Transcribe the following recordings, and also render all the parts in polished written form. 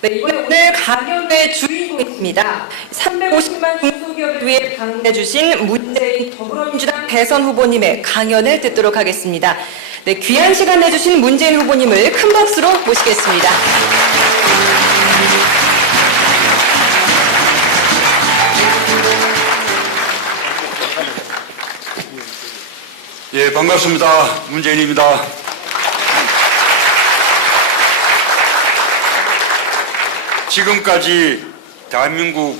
네, 이번에 오늘 강연의 주인공입니다. 350만 중소기업을 위해 방문해주신 문재인 더불어민주당 대선 후보님의 강연을 듣도록 하겠습니다. 네, 귀한 시간 내주신 문재인 후보님을 큰 박수로 모시겠습니다. 예, 반갑습니다. 문재인입니다. 지금까지 대한민국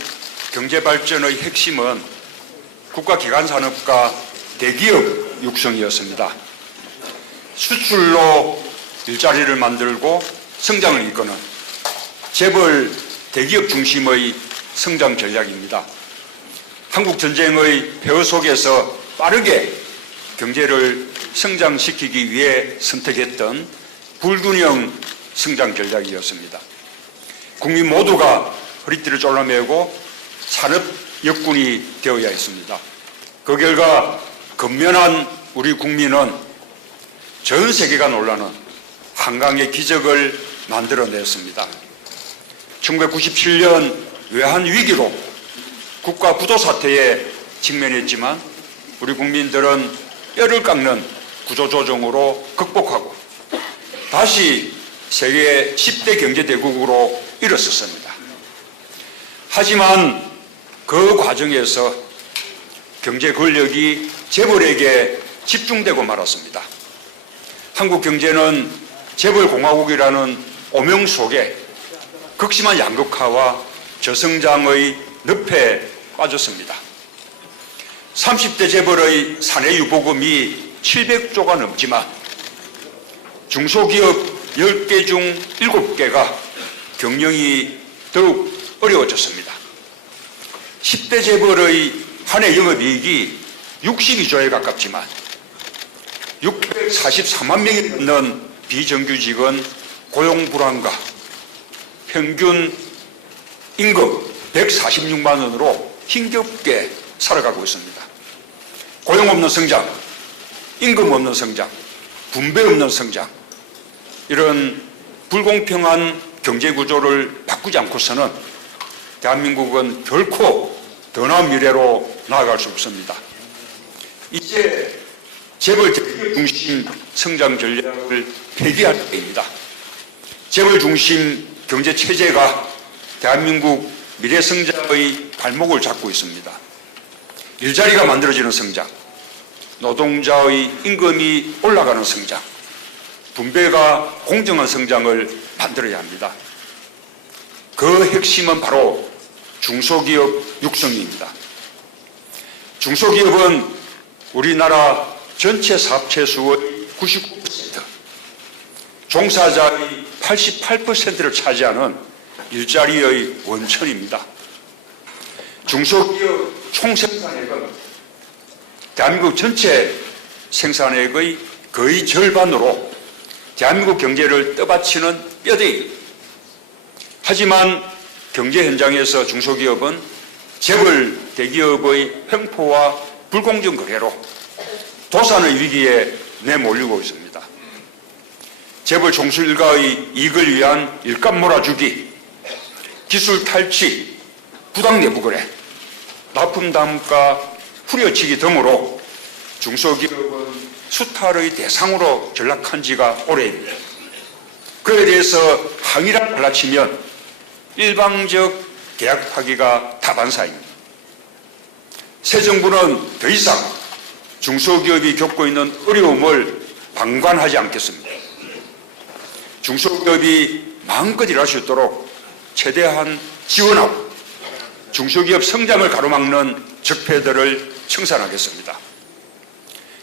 경제발전의 핵심은 국가기관산업과 대기업 육성이었습니다. 수출로 일자리를 만들고 성장을 이끄는 재벌 대기업 중심의 성장 전략입니다. 한국전쟁의 폐허 속에서 빠르게 경제를 성장시키기 위해 선택했던 불균형 성장 전략이었습니다. 국민 모두가 허리띠를 졸라매고 산업 역군이 되어야 했습니다. 그 결과 근면한 우리 국민은 전 세계가 놀라는 한강의 기적을 만들어냈습니다. 1997년 외환 위기로 국가 부도 사태에 직면했지만 우리 국민들은 뼈를 깎는 구조조정으로 극복하고 다시 세계 10대 경제대국으로 일어섰습니다. 하지만 그 과정에서 경제 권력이 재벌에게 집중되고 말았습니다. 한국 경제는 재벌공화국이라는 오명 속에 극심한 양극화와 저성장의 늪에 빠졌습니다. 30대 재벌의 사내유보금이 700조가 넘지만 중소기업 10개 중 7개가 경영이 더욱 어려워졌습니다. 10대 재벌의 한 해 영업이익이 62조에 가깝지만 644만 명이 넘는 비정규직은 고용 불안과 평균 임금 146만 원으로 힘겹게 살아가고 있습니다. 고용 없는 성장, 임금 없는 성장, 분배 없는 성장, 이런 불공평한 경제 구조를 바꾸지 않고서는 대한민국은 결코 더 나은 미래로 나아갈 수 없습니다. 이제 재벌 중심 성장 전략을 폐기할 때입니다. 재벌 중심 경제 체제가 대한민국 미래 성장의 발목을 잡고 있습니다. 일자리가 만들어지는 성장, 노동자의 임금이 올라가는 성장, 분배가 공정한 성장을 만들어야 합니다. 그 핵심은 바로 중소기업 육성입니다. 중소기업은 우리나라 전체 사업체수의 99%, 종사자의 88%를 차지하는 일자리의 원천입니다. 중소기업 총생산액은 대한민국 전체 생산액의 거의 절반으로 대한민국 경제를 떠받치는 뼈대입니다. 하지만 경제 현장에서 중소기업은 재벌 대기업의 횡포와 불공정 거래로 도산의 위기에 내몰리고 있습니다. 재벌 총수 일가의 이익을 위한 일감 몰아주기, 기술 탈취, 부당 내부 거래, 납품 단가 후려치기 등으로 중소기업은 수탈의 대상으로 전락한 지가 오래입니다. 그에 대해서 항의를 갈라치면 일방적 계약하기가 다반사입니다. 새 정부는 더 이상 중소기업이 겪고 있는 어려움을 방관하지 않겠습니다. 중소기업이 마음껏 일할 수 있도록 최대한 지원하고 중소기업 성장을 가로막는 적폐들을 청산하겠습니다.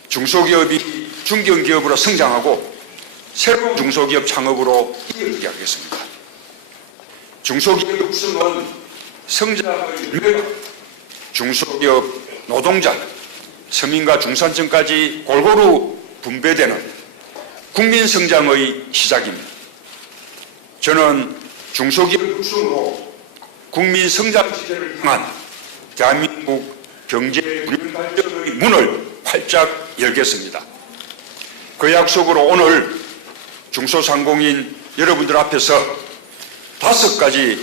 중소기업이 중견기업으로 성장하고 새로운 중소기업 창업으로 이어지게 하겠습니다. 중소기업 육성은 성장의 유래가 중소기업 노동자, 서민과 중산층까지 골고루 분배되는 국민 성장의 시작입니다. 저는 중소기업 육성으로 국민 성장 시대를 향한 대한민국 경제 발전의 문을 활짝 열겠습니다. 그 약속으로 오늘 중소상공인 여러분들 앞에서 5가지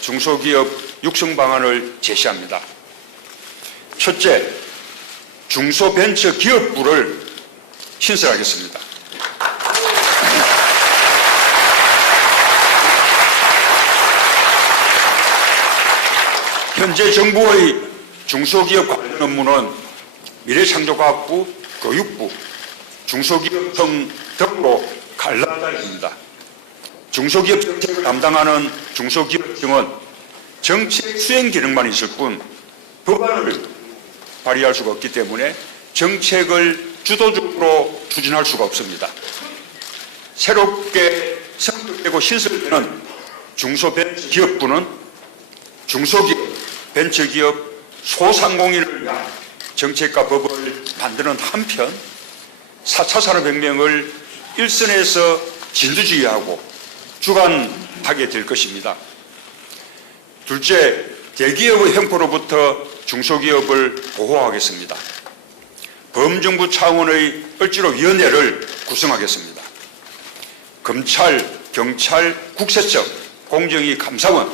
중소기업 육성 방안을 제시합니다. 첫째, 중소벤처기업부를 신설하겠습니다. 현재 정부의 중소기업 관련 업무는 미래창조과학부, 교육부, 중소기업청 등으로 갈라져 있습니다. 중소기업 정책을 담당하는 중소기업청은 정책 수행 기능만 있을 뿐 법안을 발의할 수가 없기 때문에 정책을 주도적으로 추진할 수가 없습니다. 새롭게 성립되고 신설되는 중소벤처기업부는 중소기업, 벤처기업, 소상공인을 위한 정책과 법을 만드는 한편 4차 산업혁명을 일선에서 진두지휘하고 주관하게 될 것입니다. 둘째, 대기업의 횡포로부터 중소기업을 보호하겠습니다. 범정부 차원의 을지로위원회를 구성하겠습니다. 검찰, 경찰, 국세청, 공정위 감사원,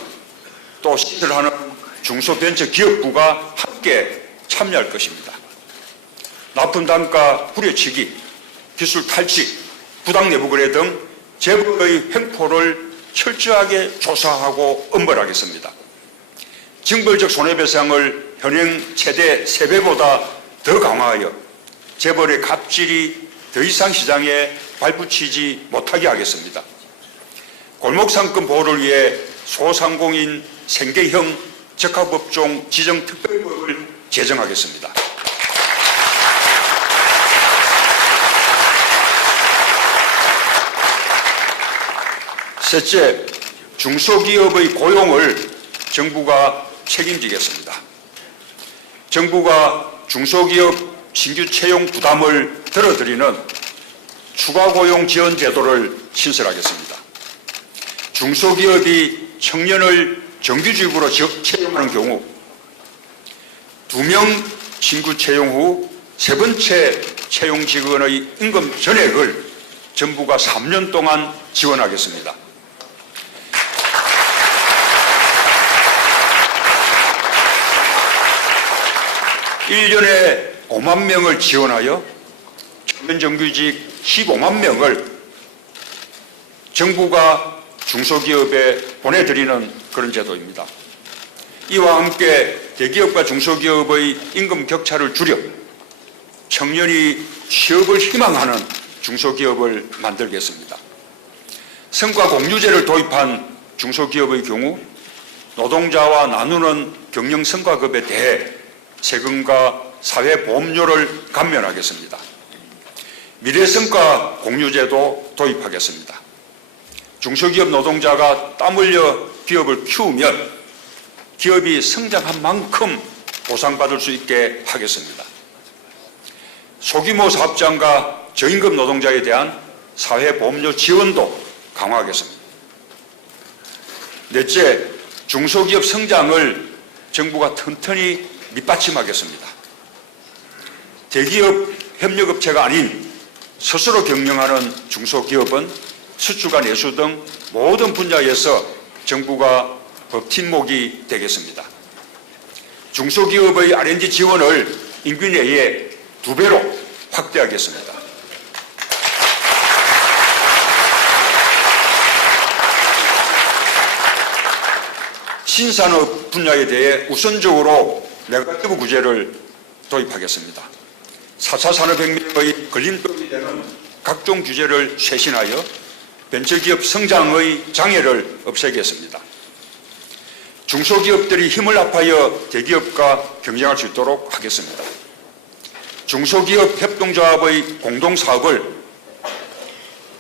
또 신설하는 중소벤처기업부가 함께 참여할 것입니다. 납품 단가 후려치기, 기술 탈취, 부당 내부 거래 등 재벌의 횡포를 철저하게 조사하고 엄벌하겠습니다. 징벌적 손해배상을 현행 최대 3배보다 더 강화하여 재벌의 갑질이 더 이상 시장에 발붙이지 못하게 하겠습니다. 골목상권 보호를 위해 소상공인 생계형 적합업종 지정특별법을 제정하겠습니다. 셋째, 중소기업의 고용을 정부가 책임지겠습니다. 정부가 중소기업 신규 채용 부담을 덜어드리는 추가 고용 지원 제도를 신설하겠습니다. 중소기업이 청년을 정규직으로 채용하는 경우 2명 신규 채용 후 3번째 채용 직원의 임금 전액을 정부가 3년 동안 지원하겠습니다. 1년에 5만 명을 지원하여 청년 정규직 15만 명을 정부가 중소기업에 보내드리는 그런 제도입니다. 이와 함께 대기업과 중소기업의 임금 격차를 줄여 청년이 취업을 희망하는 중소기업을 만들겠습니다. 성과 공유제를 도입한 중소기업의 경우 노동자와 나누는 경영 성과급에 대해 세금과 사회보험료를 감면하겠습니다. 미래성과 공유제도 도입하겠습니다. 중소기업 노동자가 땀 흘려 기업을 키우면 기업이 성장한 만큼 보상받을 수 있게 하겠습니다. 소규모 사업장과 저임금 노동자에 대한 사회보험료 지원도 강화하겠습니다. 넷째, 중소기업 성장을 정부가 튼튼히 밑받침하겠습니다. 대기업 협력업체가 아닌 스스로 경영하는 중소기업은 수출과 내수 등 모든 분야에서 정부가 버팀목이 되겠습니다. 중소기업의 R&D 지원을 임기 내에 2배로 확대하겠습니다. 신산업 분야에 대해 우선적으로 네거티브 구제를 도입하겠습니다. 4차 산업혁명의 걸림돌이 되는 각종 규제를 쇄신하여 벤처기업 성장의 장애를 없애겠습니다. 중소기업들이 힘을 합하여 대기업과 경쟁할 수 있도록 하겠습니다. 중소기업 협동조합의 공동사업을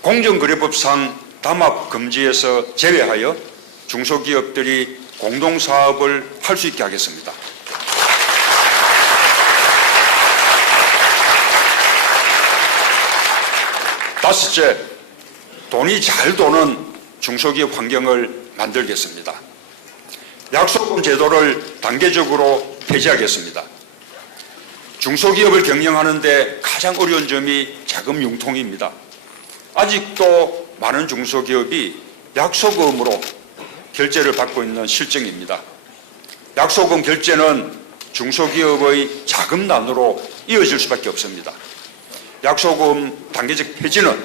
공정거래법상 담합 금지에서 제외하여 중소기업들이 공동사업을 할 수 있게 하겠습니다. 다섯째, 돈이 잘 도는 중소기업 환경을 만들겠습니다. 약속금 제도를 단계적으로 폐지하겠습니다. 중소기업을 경영하는 데 가장 어려운 점이 자금 융통입니다. 아직도 많은 중소기업이 약속금으로 결제를 받고 있는 실정입니다. 약소금 결제는 중소기업의 자금난으로 이어질 수밖에 없습니다. 약소금 단계적 폐지는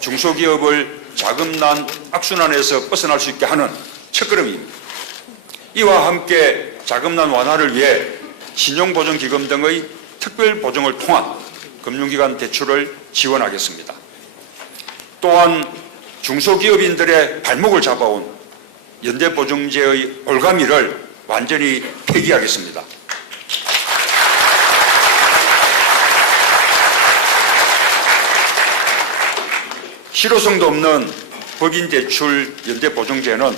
중소기업을 자금난 악순환에서 벗어날 수 있게 하는 첫걸음입니다. 이와 함께 자금난 완화를 위해 신용보증기금 등의 특별보증을 통한 금융기관 대출을 지원하겠습니다. 또한 중소기업인들의 발목을 잡아온 연대보증제의 올가미를 완전히 폐기하겠습니다. 실효성도 없는 법인대출 연대보증제는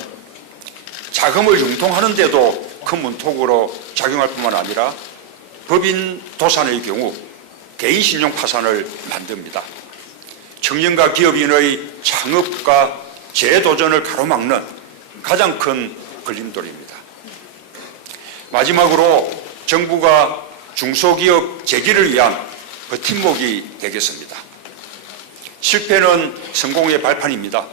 자금을 융통하는 데도 큰 문턱으로 작용할 뿐만 아니라 법인 도산의 경우 개인 신용 파산을 만듭니다. 청년과 기업인의 창업과 재도전을 가로막는 가장 큰 걸림돌입니다. 마지막으로 정부가 중소기업 재기를 위한 버팀목이 되겠습니다. 실패는 성공의 발판입니다.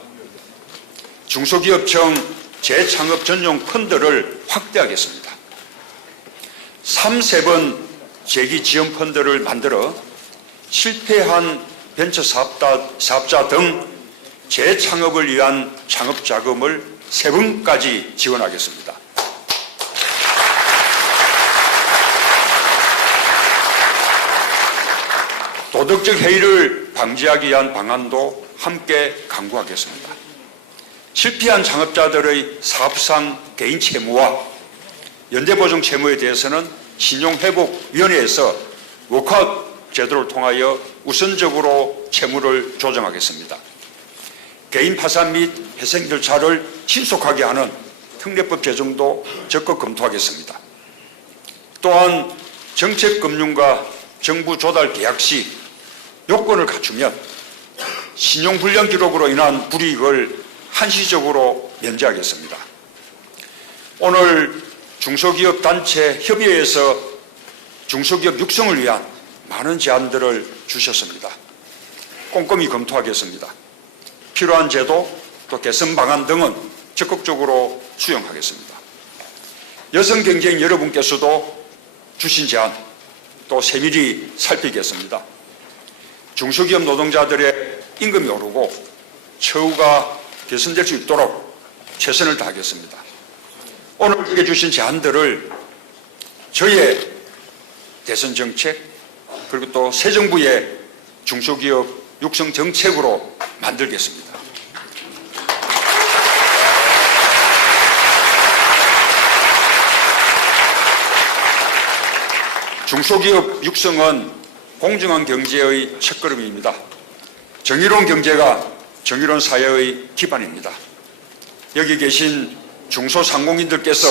중소기업청 재창업 전용 펀드를 확대하겠습니다. 3세번 재기 지원 펀드를 만들어 실패한 벤처 사업자 등 재창업을 위한 창업 자금을 3번까지 지원하겠습니다. 도덕적 해이를 방지하기 위한 방안도 함께 강구하겠습니다. 실패한 창업자들의 사업상 개인 채무와 연대보증 채무에 대해서는 신용회복위원회에서 워크아웃 제도를 통하여 우선적으로 채무를 조정하겠습니다. 개인 파산 및 회생 절차를 신속하게 하는 특례법 제정도 적극 검토하겠습니다. 또한 정책금융과 정부 조달 계약 시 요건을 갖추면 신용불량 기록으로 인한 불이익을 한시적으로 면제하겠습니다. 오늘 중소기업 단체 협의회에서 중소기업 육성을 위한 많은 제안들을 주셨습니다. 꼼꼼히 검토하겠습니다. 필요한 제도 또 개선 방안 등은 적극적으로 수용하겠습니다. 여성경제인 여러분께서도 주신 제안 또 세밀히 살피겠습니다. 중소기업 노동자들의 임금이 오르고 처우가 개선될 수 있도록 최선을 다하겠습니다. 오늘 제게 주신 제안들을 저의 대선 정책 그리고 또 새 정부의 중소기업 육성 정책으로 만들겠습니다. 중소기업 육성은 공정한 경제의 첫걸음입니다. 정의로운 경제가 정의로운 사회의 기반입니다. 여기 계신 중소상공인들께서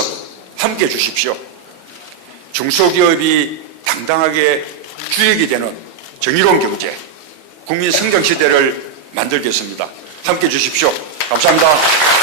함께 해 주십시오. 중소기업이 당당하게 주역이 되는 정의로운 경제, 국민 성장 시대를 만들겠습니다. 함께 해 주십시오. 감사합니다.